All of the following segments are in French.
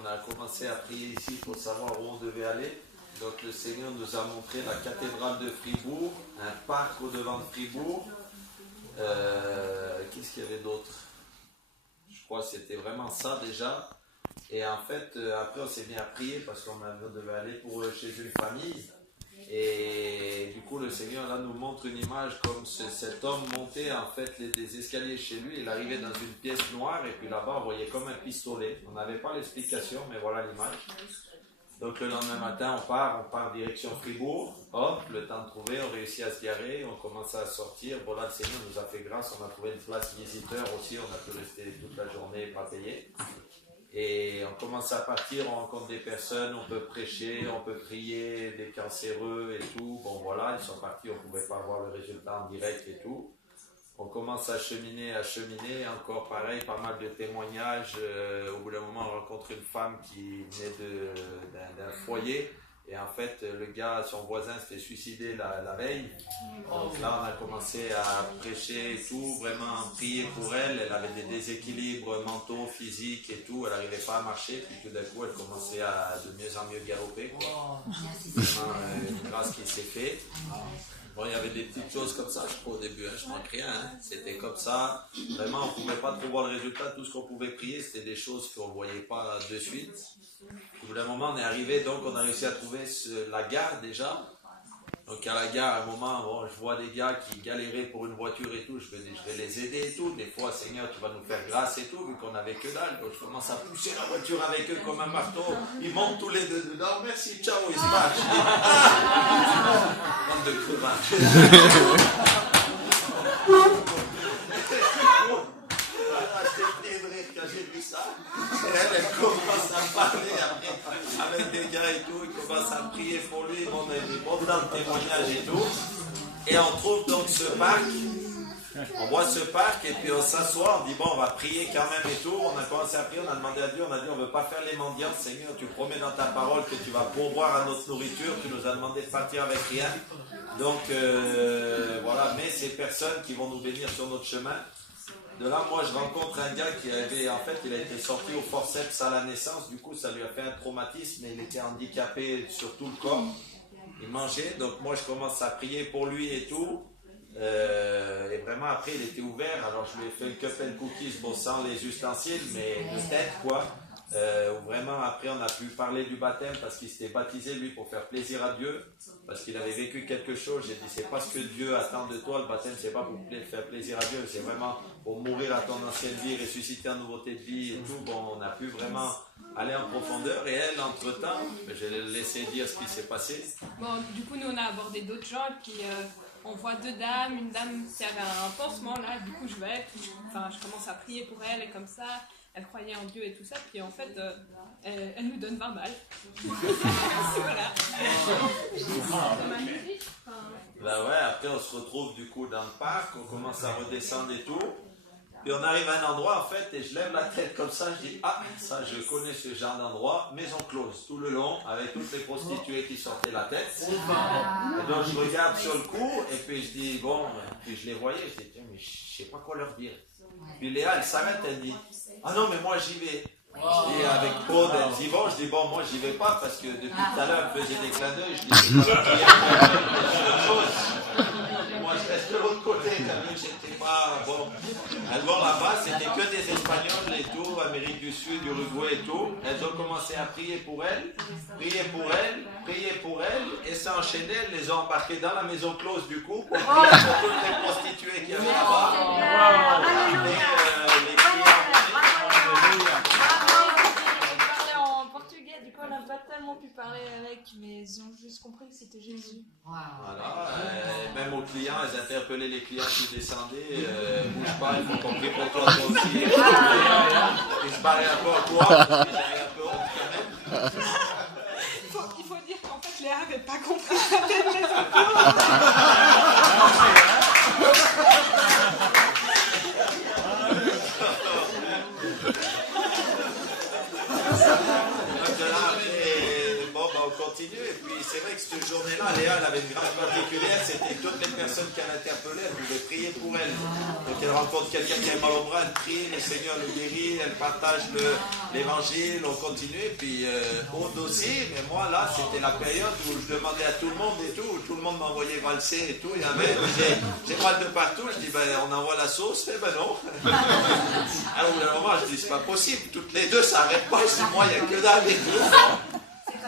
on a commencé à prier ici pour savoir où on devait aller. Donc le Seigneur nous a montré la cathédrale de Fribourg, un parc au-devant de Fribourg. Qu'est-ce qu'il y avait d'autre? Je crois que c'était vraiment ça déjà. Et en fait, après on s'est mis à prier parce qu'on devait aller chez une famille. Et du coup, le Seigneur là nous montre une image comme cet homme montait en fait des escaliers chez lui. Il arrivait dans une pièce noire et puis là-bas on voyait comme un pistolet. On n'avait pas l'explication, mais voilà l'image. Donc le lendemain matin, on part direction Fribourg. Hop, le temps de trouver, on réussit à se garer, on commence à sortir. Bon là, le Seigneur nous a fait grâce, on a trouvé une place visiteur aussi, on a pu rester toute la journée, pas payer. Et on commence à partir, on rencontre des personnes, on peut prêcher, on peut prier, des cancéreux et tout. Bon voilà, ils sont partis, on ne pouvait pas voir le résultat en direct et tout. On commence à cheminer, encore pareil, pas mal de témoignages. Au bout d'un moment, on rencontre une femme qui venait d'un foyer. Et en fait, le gars, son voisin s'était suicidé la veille. Donc là, on a commencé à prêcher et tout, vraiment prier pour elle. Elle avait des déséquilibres mentaux, physiques et tout. Elle n'arrivait pas à marcher. Puis tout d'un coup, elle commençait à de mieux en mieux galoper, quoi. Vraiment, une grâce qui s'est faite. Bon, il y avait des petites choses comme ça, je crois, au début, je manque rien. C'était comme ça. Vraiment, on ne pouvait pas trop voir le résultat. Tout ce qu'on pouvait prier, c'était des choses qu'on ne voyait pas de suite. Au bout d'un moment, on est arrivé, donc on a réussi à trouver la gare déjà. Donc à la gare, à un moment, bon, je vois des gars qui galéraient pour une voiture et tout. Je vais les aider et tout. Des fois, Seigneur, tu vas nous faire grâce et tout, vu qu'on n'avait que dalle. Donc je commence à pousser la voiture avec eux comme un marteau. Ils montent tous les deux dedans. Merci, ciao, ils se marchent. Bande de crevards. Quand j'ai vu ça, elle commence à parler après, avec des gars et tout, ils commencent à prier pour lui, bon, on a des bons temps de témoignages et tout. Et on trouve donc ce parc, on voit ce parc et puis on s'assoit, on dit bon, on va prier quand même et tout. On a commencé à prier, on a demandé à Dieu, on a dit on ne veut pas faire les mendiants, Seigneur, tu promets dans ta parole que tu vas pourvoir à notre nourriture, tu nous as demandé de partir avec rien. Donc voilà, mais ces personnes qui vont nous bénir sur notre chemin. De là, moi, je rencontre un gars qui avait, en fait, il a été sorti au forceps à la naissance. Du coup, ça lui a fait un traumatisme et il était handicapé sur tout le corps. Il mangeait. Donc, moi, je commence à prier pour lui et tout. Et vraiment, après, il était ouvert. Alors, je lui ai fait une cup and cookies, bon, sans les ustensiles, mais de tête, quoi. Vraiment, après, on a pu parler du baptême parce qu'il s'était baptisé, lui, pour faire plaisir à Dieu. Parce qu'il avait vécu quelque chose. J'ai dit, c'est pas ce que Dieu attend de toi. Le baptême, c'est pas pour faire plaisir à Dieu. C'est vraiment pour mourir à ton ancienne vie, ressusciter en nouveauté de vie et tout. Bon, on a pu vraiment aller en profondeur. Et elle, entre-temps, je l'ai laissé dire ce qui s'est passé. Bon, du coup, nous, on a abordé d'autres gens. Et puis, on voit deux dames. Une dame qui avait un pansement, là. Du coup, je commence à prier pour elle. Et comme ça, elle croyait en Dieu et tout ça. Puis, en fait, elle nous donne 20 balles. Voilà. C'est magnifique. Là, ouais, après, on se retrouve du coup dans le parc. On commence à redescendre et tout. Puis on arrive à un endroit, en fait, et je lève la tête comme ça, je dis, ah, ça, je connais ce genre d'endroit, maison close, tout le long, avec toutes les prostituées qui sortaient la tête. Et donc, je regarde sur le coup, et puis je dis, bon, puis je les voyais, je dis, tiens, mais je sais pas quoi leur dire. Puis Léa, elle s'arrête, elle dit, ah non, mais moi, j'y vais. Je dis, avec Paul, elles y vont, je dis, bon, moi, j'y vais pas, parce que depuis tout à l'heure, elle faisait des clins d'œil, je dis, c'est autre chose. Moi, je reste de l'autre côté, t'as vu, j'étais pas, bon. Elles vont là-bas, c'était que des Espagnols et tout, Amérique du Sud, Uruguay et tout. Elles ont commencé à prier pour elles, et ça enchaînait, elles les ont embarquées dans la maison close du coup, pour prier pour toutes les prostituées qu'il y avait là-bas. Les clients. On n'a pas tellement pu parler avec, mais ils ont juste compris que c'était Jésus. Voilà, même aux clients, elles interpellaient les clients qui descendaient, bouge pas, il faut qu'on prie pour toi aussi. Ils se barraient un peu en courant, parce qu'ils avaient un peu honte quand même. Il faut dire qu'en fait, Léa n'avait pas compris que c'était une maison on continue. Et puis c'est vrai que cette journée-là, Léa, elle avait une grande particulière, c'était que toutes les personnes qu'elle interpellait, elle pouvait prier pour elle. Donc elle rencontre quelqu'un qui a mal au bras, elle prie, le Seigneur le guérit, elle partage l'évangile, on continue. Et puis Aude aussi, mais moi là, c'était la période où je demandais à tout le monde et tout, où tout le monde m'envoyait valser et tout. Il y avait, j'ai mal de partout, je dis, ben on envoie la sauce, eh ben non. Alors au bout d'un moment, je dis, c'est pas possible, toutes les deux, ça n'arrête pas, je dis, moi, il n'y a que dalle et tout.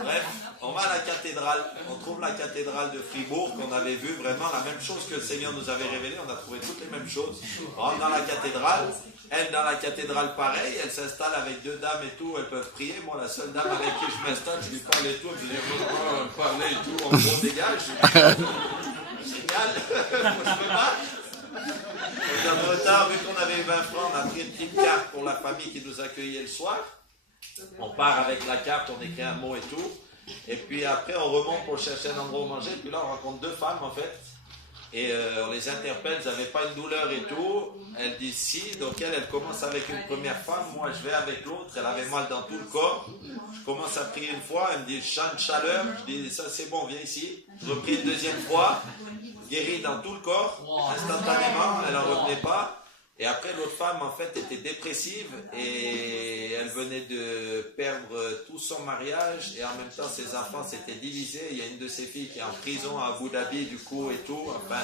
Bref, on va à la cathédrale, on trouve la cathédrale de Fribourg, qu'on avait vu vraiment la même chose que le Seigneur nous avait révélé, on a trouvé toutes les mêmes choses. On rentre dans la cathédrale, elle dans la cathédrale pareil, elle s'installe avec deux dames et tout, elles peuvent prier. Moi, la seule dame avec qui je m'installe, je lui parle et tout, je lui dis, parler et tout, en gros, dégage. Génial, je peux pas. On a retard, vu qu'on avait 20 francs, on a pris une petite carte pour la famille qui nous accueillait le soir. On part avec la carte, on écrit un mot et tout. Et puis après, on remonte pour chercher un endroit où manger. Puis là, on rencontre deux femmes en fait. Et on les interpelle, elles n'avaient pas une douleur et tout. Elles disent si. Donc elle commence avec une première femme. Moi, je vais avec l'autre. Elle avait mal dans tout le corps. Je commence à prier une fois. Elle me dit, je sens une chaleur. Je dis, ça c'est bon, viens ici. Je reprie une deuxième fois. Guérie dans tout le corps. Instantanément, elle n'en revenait pas. Et après, l'autre femme, en fait, était dépressive et elle venait de perdre tout son mariage et en même temps, ses enfants s'étaient divisés. Il y a une de ses filles qui est en prison à Abu Dhabi, du coup, et tout. Enfin,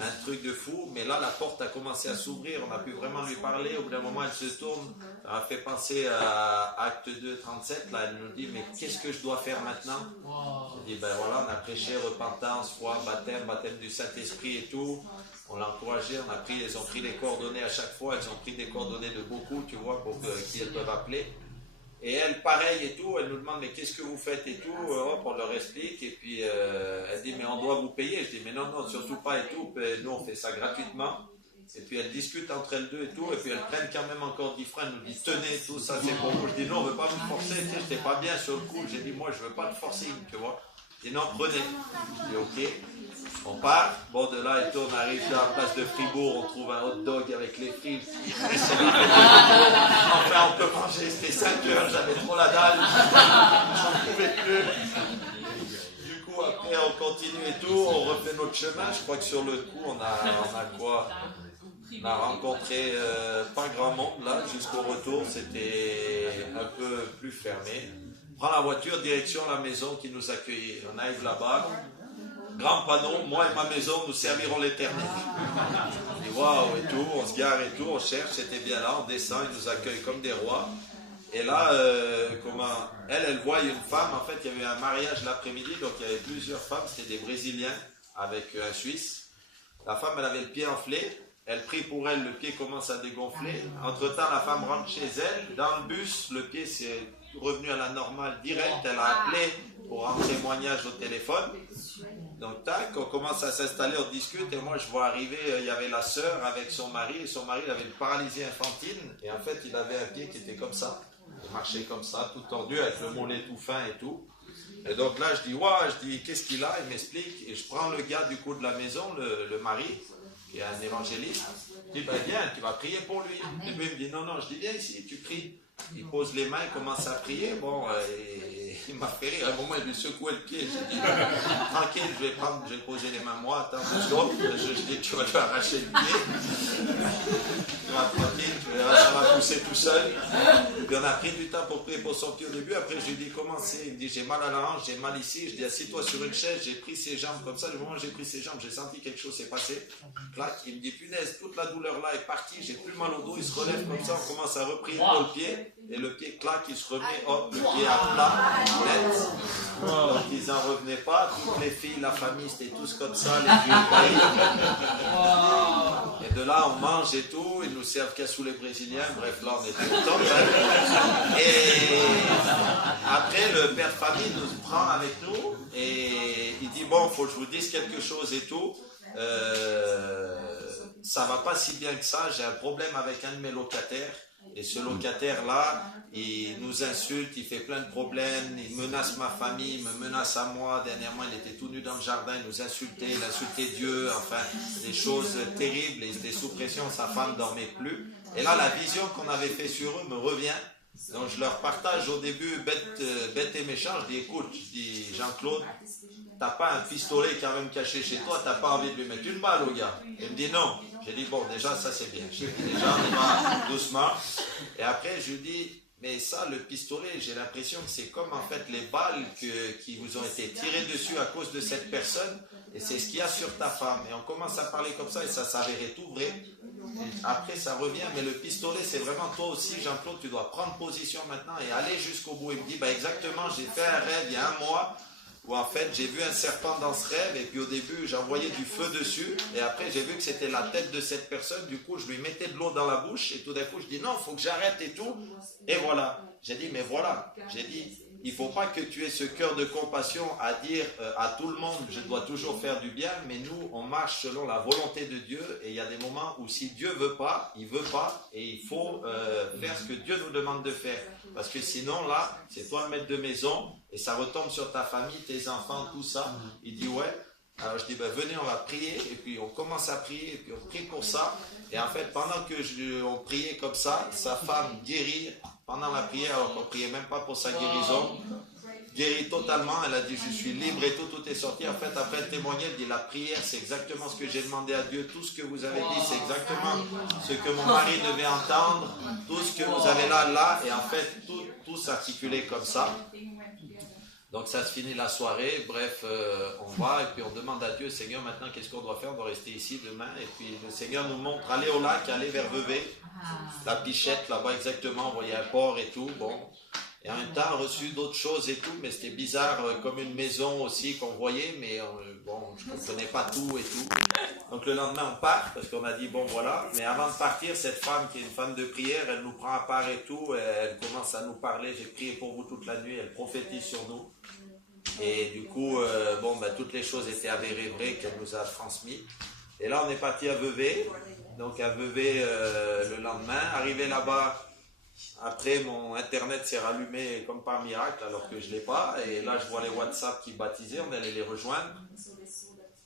un truc de fou. Mais là, la porte a commencé à s'ouvrir. On a pu vraiment lui parler. Au bout d'un moment, elle se tourne. Ça m'a fait penser à Acte 2, 37. Là, elle nous dit, mais qu'est-ce que je dois faire maintenant? Je dis, ben voilà, on a prêché repentance, foi, baptême du Saint-Esprit et tout. On l'a encouragé, elles ont pris les coordonnées à chaque fois, elles ont pris des coordonnées de beaucoup, tu vois, pour qui elles peuvent appeler. Et elle, pareil et tout, elle nous demande, mais qu'est-ce que vous faites et tout, hop, on leur explique, et puis elle dit, mais on doit vous payer. Je dis, mais non, surtout pas et tout, nous on fait ça gratuitement. Et puis elles discutent entre elles deux et tout, et puis elles prennent quand même encore 10 francs, elles nous disent, tenez, tout ça c'est pour vous. Je dis, non, on ne veut pas vous forcer, tu sais, j'étais pas bien sur le coup, j'ai dit, moi je veux pas de forcing, tu vois. Je dis, non, prenez. Je dis, ok. On part, bon de là et tout, on arrive sur la place de Fribourg, on trouve un hot dog avec les frites. Enfin, on peut manger, c'était 5 heures, j'avais trop la dalle, j'en pouvais plus. Du coup, après, on continue et tout, on refait notre chemin. Je crois que sur le coup, on a quoi? On a rencontré pas grand monde là, jusqu'au retour, c'était un peu plus fermé. On prend la voiture, direction la maison qui nous accueillait. On arrive là-bas. Grand panneau, moi et ma maison, nous servirons l'Éternel. On dit waouh et tout, on se gare et tout, on cherche, c'était bien là, on descend, ils nous accueillent comme des rois. Et là, elle voit une femme, en fait, il y avait un mariage l'après-midi, donc il y avait plusieurs femmes, c'était des Brésiliens avec un Suisse. La femme, elle avait le pied enflé, elle prie pour elle, le pied commence à dégonfler. Entre-temps, la femme rentre chez elle, dans le bus, le pied s'est revenu à la normale direct, elle a appelé pour un témoignage au téléphone. Donc, tac, on commence à s'installer, on discute, et moi, je vois arriver, il y avait la sœur avec son mari, et son mari, il avait une paralysie infantile, et en fait, il avait un pied qui était comme ça, il marchait comme ça, tout tordu, avec le mollet tout fin et tout. Et donc là, je dis, ouais, qu'est-ce qu'il a? Il m'explique, et je prends le gars du coup de la maison, le mari, qui est un évangéliste, je dis, ben viens, tu vas prier pour lui. Et lui, il me dit, non, je dis, viens ici, tu pries. Il pose les mains, il commence à prier, bon, et il m'a fait rire. À un moment, il lui secouait le pied. J'ai dit, tranquille, je vais poser les mains moi, attends 2 secondes. Je dis, tu vas lui arracher le pied. Tu vas tranquille, ça va pousser tout seul. Puis on a pris du temps pour prier pour son pied au début. Après, je lui dis, comment c'est? Il me dit, j'ai mal à la hanche, j'ai mal ici. Je dis, assis-toi sur une chaise, j'ai pris ses jambes comme ça. Du moment où j'ai pris ses jambes, j'ai senti quelque chose s'est passé. Clac, il me dit, punaise, toute la douleur là est partie, j'ai plus mal au dos. Il se relève comme ça, on commence à reprier pour le pied. Et le pied claque, il se remet, hop, le pied à plat, net. Donc ils n'en revenaient pas. Toutes les filles, la famille, c'était tous comme ça, les vieux pays. Et de là, on mange et tout. Ils nous servent cassou les Brésiliens. Bref, là, on était contents. Et après, le père de famille nous prend avec nous. Et il dit, bon, il faut que je vous dise quelque chose et tout. Ça va pas si bien que ça. J'ai un problème avec un de mes locataires. Et ce locataire-là, il nous insulte, il fait plein de problèmes, il menace ma famille, il me menace à moi. Dernièrement, il était tout nu dans le jardin, il nous insultait, il insultait Dieu, enfin, des choses terribles. Il était sous pression, sa femme ne dormait plus. Et là, la vision qu'on avait fait sur eux me revient. Donc je leur partage au début, bête et méchant, je dis écoute, je dis Jean-Claude, t'as pas un pistolet quand même caché chez toi, t'as pas envie de lui mettre une balle au gars. Il me dit non. J'ai dit bon, déjà ça c'est bien. J'ai dit déjà on y va doucement. Et après je lui dis, mais ça le pistolet, j'ai l'impression que c'est comme en fait les balles qui vous ont été tirées dessus à cause de cette personne. Et c'est ce qu'il y a sur ta femme. Et on commence à parler comme ça et ça s'avérait tout vrai. Et après ça revient, mais le pistolet c'est vraiment toi aussi Jean-Claude, tu dois prendre position maintenant et aller jusqu'au bout. Il me dit bah exactement, j'ai fait un rêve il y a un mois où en fait j'ai vu un serpent dans ce rêve et puis au début j'envoyais du feu dessus et après j'ai vu que c'était la tête de cette personne, du coup je lui mettais de l'eau dans la bouche et tout d'un coup je dis non, il faut que j'arrête et tout. Et voilà, j'ai dit mais voilà, j'ai dit il ne faut pas que tu aies ce cœur de compassion à dire à tout le monde je dois toujours faire du bien, mais nous on marche selon la volonté de Dieu et il y a des moments où si Dieu veut pas, il veut pas et il faut faire ce que Dieu nous demande de faire parce que sinon là c'est toi le maître de maison et ça retombe sur ta famille, tes enfants, tout ça. Il dit ouais. Alors je dis ben venez on va prier et puis on commence à prier et puis on prie pour ça et en fait pendant que on priait comme ça, sa femme guérit pendant la prière alors qu'on priait même pas pour sa guérison, guérit totalement, elle a dit je suis libre et tout est sorti. En fait après elle témoignait, elle dit la prière c'est exactement ce que j'ai demandé à Dieu, tout ce que vous avez dit c'est exactement ce que mon mari devait entendre, tout ce que vous avez là et en fait tout s'articulait comme ça. Donc ça se finit la soirée, bref, on va et puis on demande à Dieu, Seigneur, maintenant qu'est-ce qu'on doit faire? On doit rester ici demain. Et puis le Seigneur nous montre, aller au lac, aller vers Vevey, la Pichette là-bas exactement, on voyait un port et tout, bon. Et en même temps, on a reçu d'autres choses et tout, mais c'était bizarre, comme une maison aussi qu'on voyait, mais bon, je ne comprenais pas tout et tout. Donc le lendemain, on part, parce qu'on a dit, bon voilà, mais avant de partir, cette femme qui est une femme de prière, elle nous prend à part et tout, elle commence à nous parler, j'ai prié pour vous toute la nuit, elle prophétise sur nous. Et du coup, toutes les choses étaient avérées vraies qu'elle nous a transmises. Et là, on est parti à Vevey, donc à Vevey le lendemain, arrivé là-bas, après, mon internet s'est rallumé comme par miracle alors que je ne l'ai pas. Et là, je vois les WhatsApp qui baptisaient, on allait les rejoindre.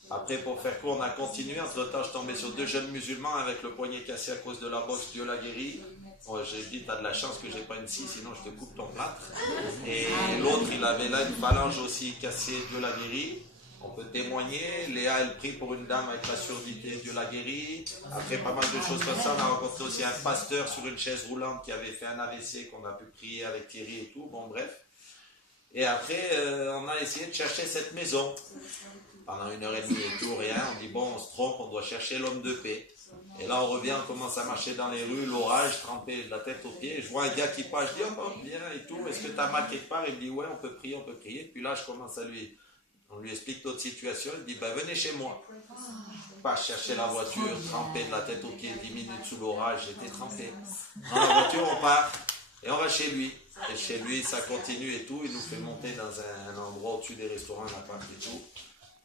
Après, pour faire court, on a continué. Entre-temps, je suis tombé sur 2 jeunes musulmans avec le poignet cassé à cause de la boxe. Dieu l'a guéri. Bon, j'ai dit, tu as de la chance que je n'ai pas une scie, sinon je te coupe ton plâtre. Et l'autre, il avait là une phalange aussi cassée. Dieu l'a guéri. On peut témoigner. Léa, elle prie pour une dame avec la surdité, Dieu l'a guéri. Après, pas mal de choses comme ça. On a rencontré aussi un pasteur sur une chaise roulante qui avait fait un AVC, qu'on a pu prier avec Thierry et tout. Bon, bref. Et après, on a essayé de chercher cette maison. Pendant 1h30 et tout, rien. On dit, bon, on se trompe, on doit chercher l'homme de paix. Et là, on revient, on commence à marcher dans les rues, l'orage, trempé de la tête aux pieds. Je vois un gars qui passe, je dis, oh, viens et tout. Est-ce que tu as mal quelque part? Il me dit, ouais, on peut prier, on peut prier. Puis là, je commence à on lui explique notre situation, il dit, venez chez moi. Pas chercher la voiture, trempé de la tête aux pieds, 10 minutes sous l'orage, j'étais trempé. Dans la voiture, on part et on va chez lui. Et chez lui, ça continue et tout, il nous fait monter dans un endroit au-dessus des restaurants, l'appart et tout.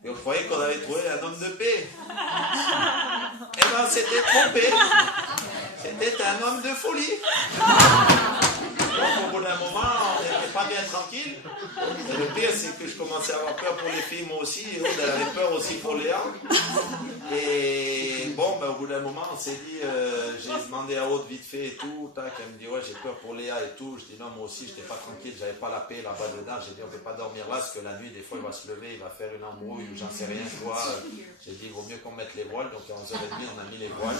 Et on croyait qu'on avait trouvé un homme de paix. Eh bien, on s'était trompé. C'était un homme de folie. Donc, au bout d'un moment, on n'était pas bien tranquille. Et le pire, c'est que je commençais à avoir peur pour les filles, moi aussi. Et Aude, elle avait peur aussi pour Léa. Et bon, au bout d'un moment, on s'est dit, j'ai demandé à Aude vite fait et tout. Tac, elle me dit, ouais, j'ai peur pour Léa et tout. Je dis, non, moi aussi, je n'étais pas tranquille, j'avais pas la paix là-bas dedans. J'ai dit, on ne peut pas dormir là, parce que la nuit, des fois, il va se lever, il va faire une embrouille ou j'en sais rien quoi. J'ai dit, il vaut mieux qu'on mette les voiles. Donc à 11h30, on a mis les voiles.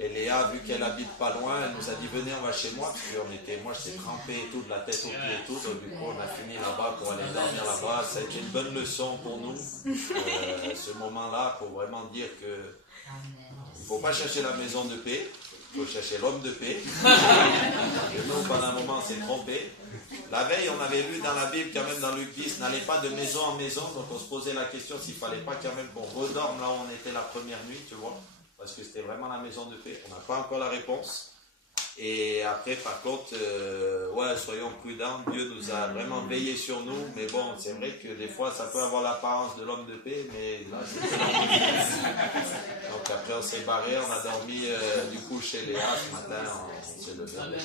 Et Léa, vu qu'elle habite pas loin, elle nous a dit venez, on va chez moi, parce que moi j'étais trempé et tout, de la tête aux pieds et tout, donc du coup on a fini là-bas pour aller dormir là-bas. Ça a été une bonne leçon pour nous, ce moment-là, pour vraiment dire que il ne faut pas chercher la maison de paix, il faut chercher l'homme de paix. Et nous, pendant un moment, on s'est trompé. La veille, on avait lu dans la Bible, quand même dans Luc 10, n'allez pas de maison en maison, donc on se posait la question s'il ne fallait pas quand même qu'on redorme là où on était la première nuit, tu vois. Parce que c'était vraiment la maison de paix. On n'a pas encore la réponse. Et après, par contre, soyons prudents. Dieu nous a vraiment veillé sur nous. Mais bon, c'est vrai que des fois, ça peut avoir l'apparence de l'homme de paix. Mais là, c'est l'homme de paix. Donc après, on s'est barré. On a dormi du coup chez Léa. Ce matin, on s'est levé.